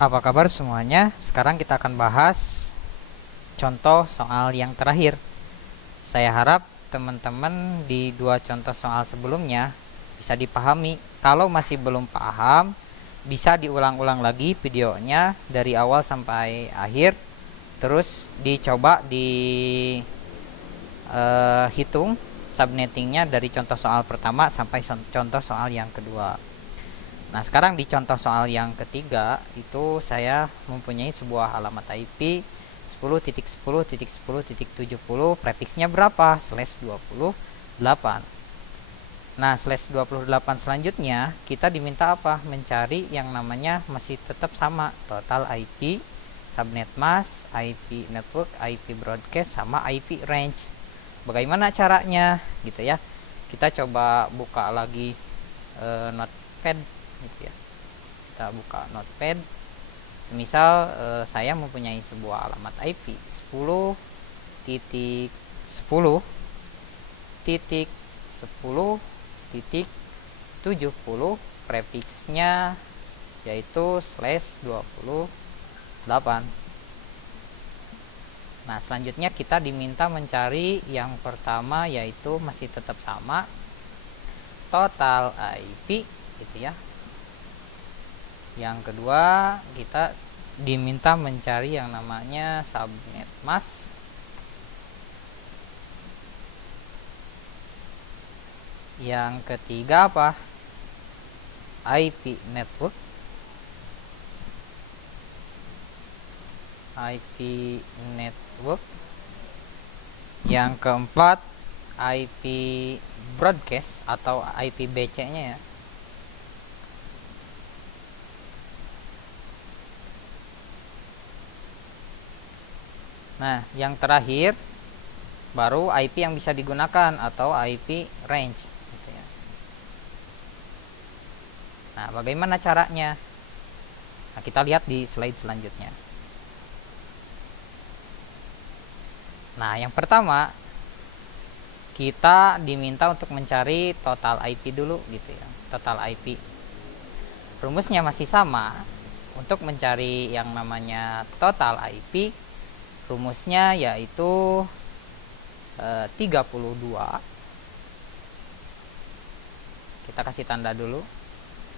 Apa kabar semuanya? Sekarang kita akan bahas contoh soal yang terakhir. Saya harap teman-teman di dua contoh soal sebelumnya bisa dipahami. Kalau masih belum paham, bisa diulang-ulang lagi videonya dari awal sampai akhir. Terus dicoba hitung subnettingnya dari contoh soal pertama sampai contoh soal yang kedua. Nah, sekarang di contoh soal yang ketiga itu saya mempunyai sebuah alamat IP 10.10.10.70, prefiksnya berapa? /28. Nah, /28 selanjutnya kita diminta apa? Mencari yang namanya masih tetap sama, total IP, subnet mask, IP network, IP broadcast, sama IP range. Bagaimana caranya? Gitu ya. Kita coba buka lagi notepad gitu ya. Kita buka notepad. Semisal saya mempunyai sebuah alamat IP 10.10.10.70, prefiksnya yaitu /28. Nah, selanjutnya kita diminta mencari yang pertama, yaitu masih tetap sama, total IP gitu ya. Yang kedua, kita diminta mencari yang namanya subnet mask. Yang ketiga apa? IP network. IP network. Yang keempat, IP broadcast atau IP BC-nya ya. Nah, yang terakhir baru IP yang bisa digunakan atau IP range gitu ya. Nah, bagaimana caranya? Nah, kita lihat di slide selanjutnya. Nah, yang pertama kita diminta untuk mencari total IP dulu gitu ya. Total IP. Rumusnya masih sama. Untuk mencari yang namanya total IP, rumusnya yaitu 32. Kita kasih tanda dulu.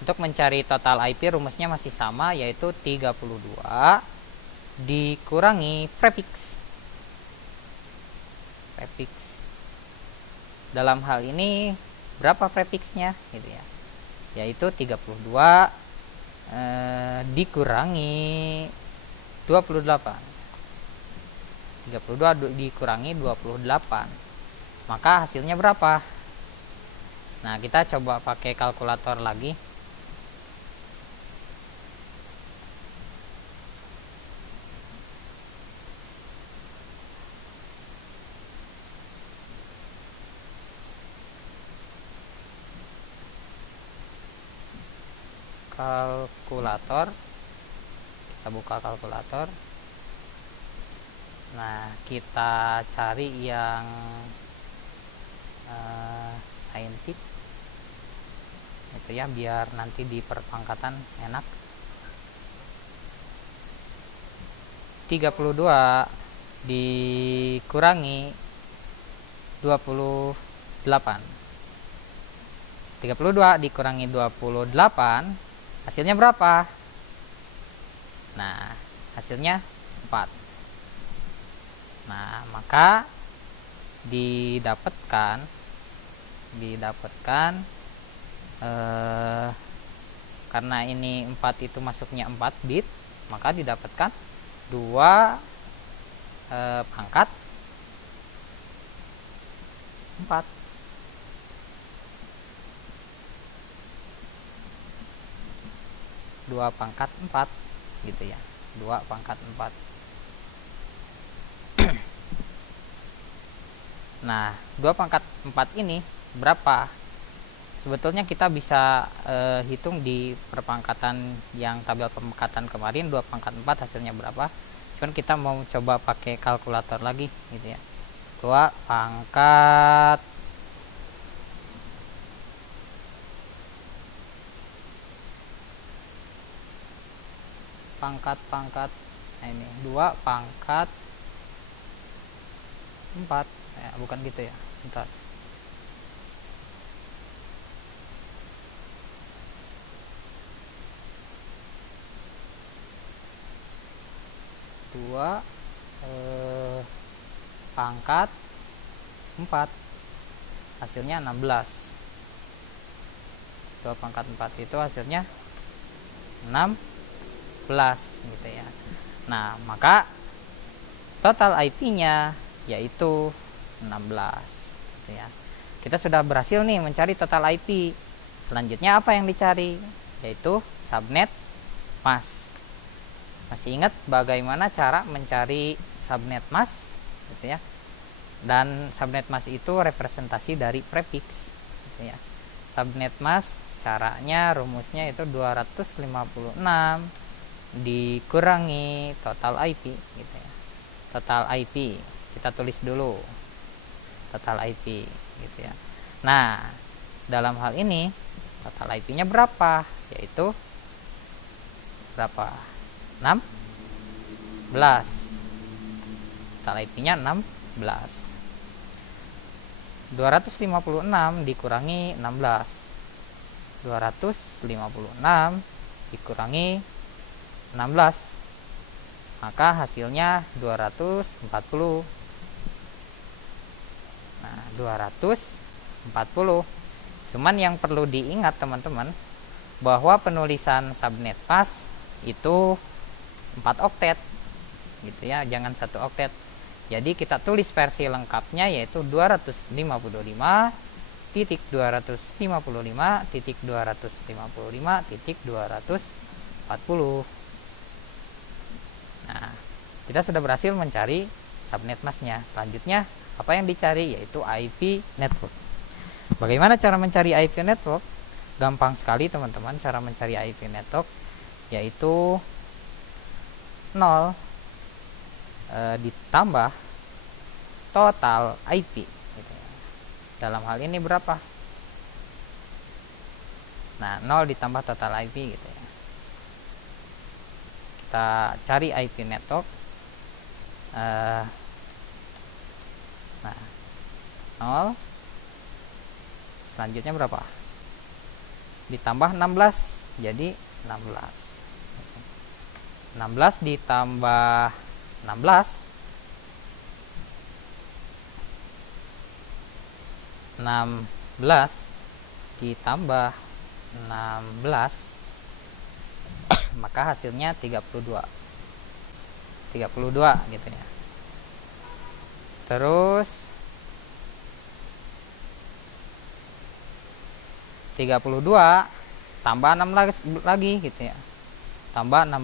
Untuk mencari total IP rumusnya masih sama, yaitu 32 dikurangi prefix. Dalam hal ini berapa prefiksnya gitu ya? Yaitu 32 dikurangi 28. 32 dikurangi 28. Maka hasilnya berapa? Nah, kita coba pakai kalkulator lagi. Kalkulator. Kita buka kalkulator. Nah, kita cari yang saintif itu ya, biar nanti di perpangkatan enak. 32 dikurangi 28. 32 dikurangi 28 hasilnya berapa? Nah, hasilnya 4. Nah, maka didapatkan karena ini 4 itu masuknya 4 bit, maka didapatkan 2 pangkat 4. 2 pangkat 4 gitu ya. 2 pangkat 4. Nah, 2 pangkat 4 ini berapa? Sebetulnya kita bisa hitung di perpangkatan yang tabel pemangkatan kemarin, 2 pangkat 4 hasilnya berapa. Cuman kita mau coba pakai kalkulator lagi gitu ya. 2 pangkat 4 pangkat, nah ini 2 pangkat 4 ya, bukan gitu ya, bentar. Dua pangkat 4 hasilnya 16. 2 pangkat 4 itu hasilnya 16 gitu ya. Nah, maka total IP-nya yaitu 16 gitu ya. Kita sudah berhasil nih mencari total IP. Selanjutnya apa yang dicari? Yaitu subnet mask. Masih ingat bagaimana cara mencari subnet mask gitu ya? Dan subnet mask itu representasi dari prefix gitu ya. Subnet mask caranya, rumusnya itu 256 dikurangi total IP gitu ya. Total IP kita tulis dulu, total IP gitu ya. Nah, dalam hal ini total IP-nya berapa? Yaitu berapa? 16. Total IP-nya 16. 256 dikurangi 16. 256 dikurangi 16, maka hasilnya 240. Nah, 240. Cuman yang perlu diingat teman-teman, bahwa penulisan subnet mask itu 4 oktet gitu ya, jangan 1 oktet. Jadi kita tulis versi lengkapnya yaitu 255.255.255.240. Nah, kita sudah berhasil mencari subnet masknya. Selanjutnya apa yang dicari? Yaitu IP network. Bagaimana cara mencari IP network? Gampang sekali teman-teman cara mencari IP network, yaitu 0 ditambah total IP gitu ya. Dalam hal ini berapa? Nah, 0 ditambah total IP gitu ya. Kita cari IP network. Nah, 0 selanjutnya berapa? Ditambah 16 jadi 16. 16 ditambah 16 ditambah 16 maka hasilnya 32 gitu ya. Terus 32 tambah 6 lagi gitu ya, tambah 16,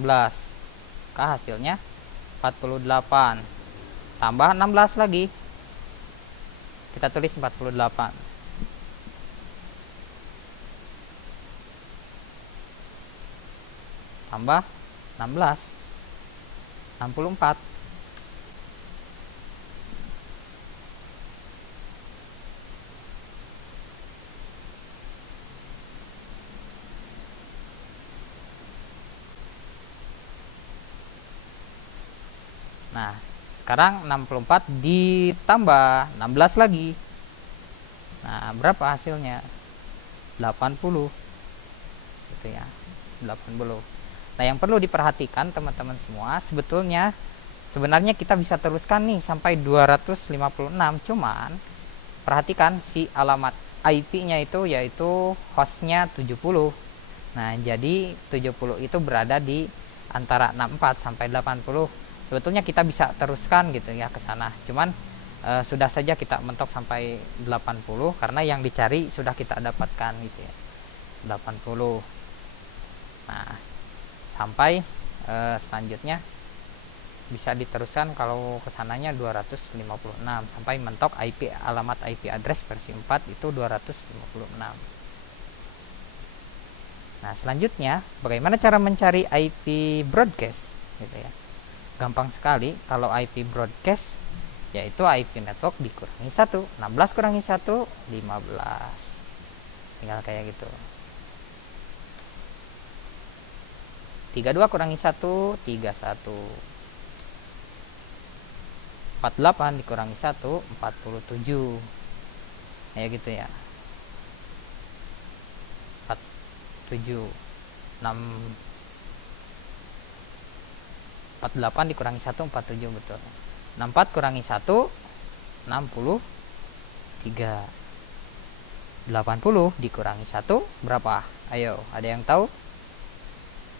maka hasilnya 48 tambah 16 lagi, kita tulis 48. Tambah 16 64. Nah, sekarang 64 ditambah 16 lagi. Nah, berapa hasilnya? 80. Gitu ya. 80. Nah, yang perlu diperhatikan teman-teman semua, sebenarnya kita bisa teruskan nih sampai 256, cuman perhatikan si alamat IP-nya itu yaitu hostnya 70. Nah, jadi 70 itu berada di antara 64 sampai 80. Sebetulnya kita bisa teruskan gitu ya ke sana, cuman sudah saja kita mentok sampai 80 karena yang dicari sudah kita dapatkan gitu ya, 80. Nah, sampai selanjutnya bisa diteruskan kalau kesananya 256 sampai mentok alamat IP address versi 4 itu 256. Nah, selanjutnya bagaimana cara mencari IP broadcast gitu ya. Gampang sekali, kalau IP broadcast yaitu IP network dikurangi 1. 16 kurangi 1 15. Tinggal kayak gitu. 32 kurangi 1, 31. 48 dikurangi 1, 47. Kayak gitu ya. 47. 48 dikurangi 1, 47, betul. 64 kurangi 1, 63. 80 dikurangi 1 berapa? Ayo, ada yang tahu?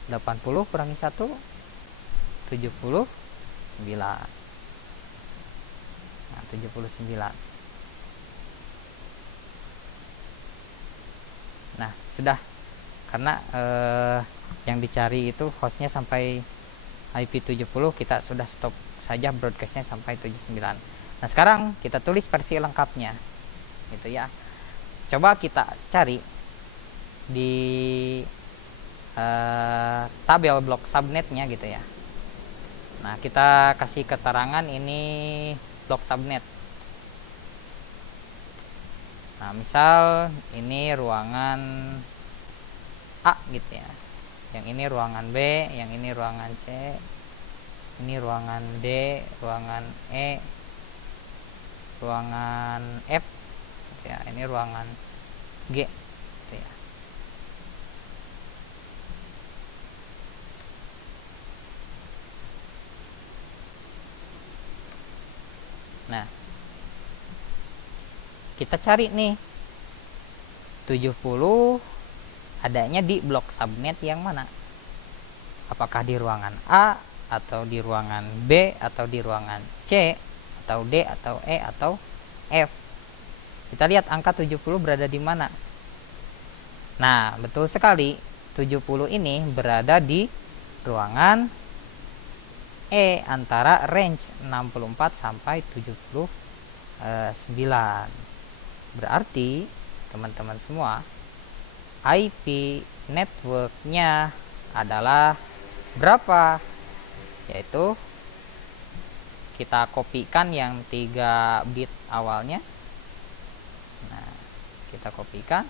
80 kurangi 1, 79. Nah, 79. Nah, sudah. Karena yang dicari itu hostnya sampai IP70, kita sudah stop saja broadcastnya sampai 79. Nah, sekarang kita tulis versi lengkapnya gitu ya. Coba kita cari di tabel blok subnetnya gitu ya. Nah, kita kasih keterangan ini blok subnet. Nah, misal ini ruangan A gitu ya. Yang ini ruangan B, yang ini ruangan C, ini ruangan D, ruangan E, ruangan F gitu ya. Ini ruangan G gitu ya. Nah, kita cari nih 70 adanya di blok subnet yang mana? Apakah di ruangan A, atau di ruangan B, atau di ruangan C, atau D, atau E, atau F? Kita lihat angka 70 berada di mana. Nah, betul sekali, 70 ini berada di ruangan E, antara range 64 sampai 79. Berarti teman-teman semua, IP networknya adalah berapa? Yaitu kita kopikan yang 3 bit awalnya. Nah, kita kopikan.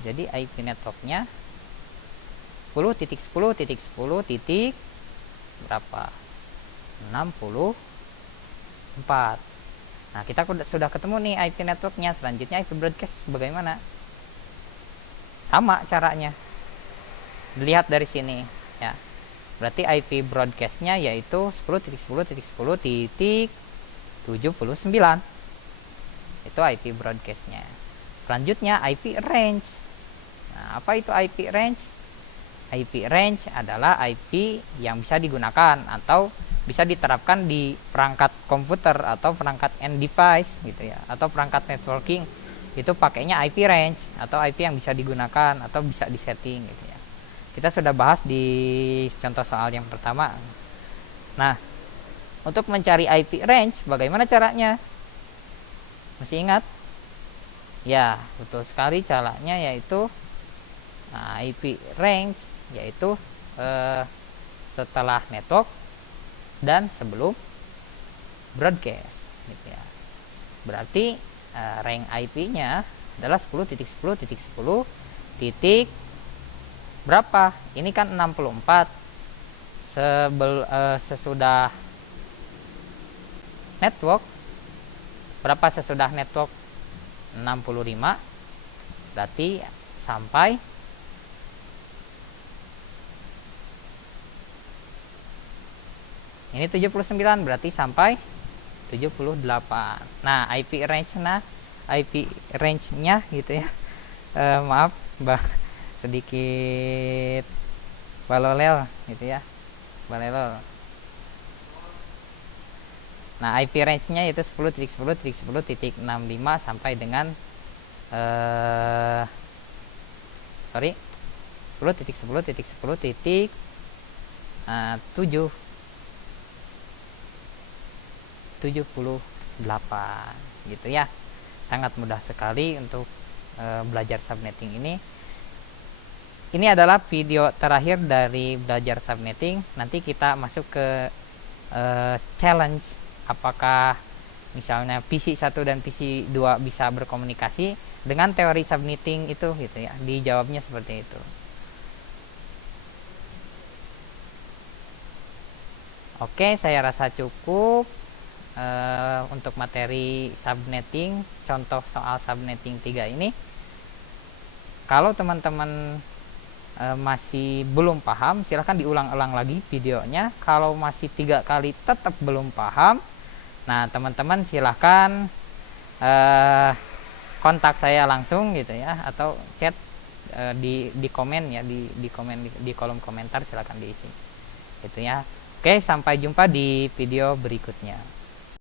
Jadi IP networknya 10.10.10. berapa? 64. Nah, kita sudah ketemu nih IP networknya. Selanjutnya IP broadcast bagaimana? Sama caranya. Dilihat dari sini ya. Berarti IP broadcastnya yaitu 10.10.10.79. Itu IP broadcastnya. Selanjutnya IP range. Nah, apa itu IP range? IP range adalah IP yang bisa digunakan atau bisa diterapkan di perangkat komputer atau perangkat end device gitu ya, atau perangkat networking. Itu pakainya IP range atau IP yang bisa digunakan atau bisa disetting gitu ya. Kita sudah bahas di contoh soal yang pertama. Nah, untuk mencari IP range bagaimana caranya? Masih ingat? Ya, betul sekali caranya, yaitu IP range yaitu setelah network dan sebelum broadcast gitu ya. Berarti range IP-nya adalah 10.10.10 titik berapa? Ini kan 64. Sesudah network, berapa sesudah network? 65. Berarti sampai ini 79, berarti sampai 78. Nah, IP range-nya gitu ya. Maaf, Mbak, sedikit balolel gitu ya. Balelol. Nah, IP range-nya itu 10.10.10.65 sampai dengan 10.10.10.78 gitu ya. Sangat mudah sekali untuk belajar subnetting ini. Ini adalah video terakhir dari belajar subnetting. Nanti kita masuk ke challenge, apakah misalnya PC1 dan PC2 bisa berkomunikasi dengan teori subnetting itu gitu ya. Dijawabnya seperti itu. Oke, saya rasa cukup untuk materi subnetting, contoh soal subnetting 3 ini. Kalau teman-teman masih belum paham, silahkan diulang-ulang lagi videonya. Kalau masih 3 kali tetap belum paham, nah teman-teman silahkan kontak saya langsung gitu ya, atau chat di komen ya, di komen di kolom komentar silahkan diisi gitu ya. Oke, sampai jumpa di video berikutnya.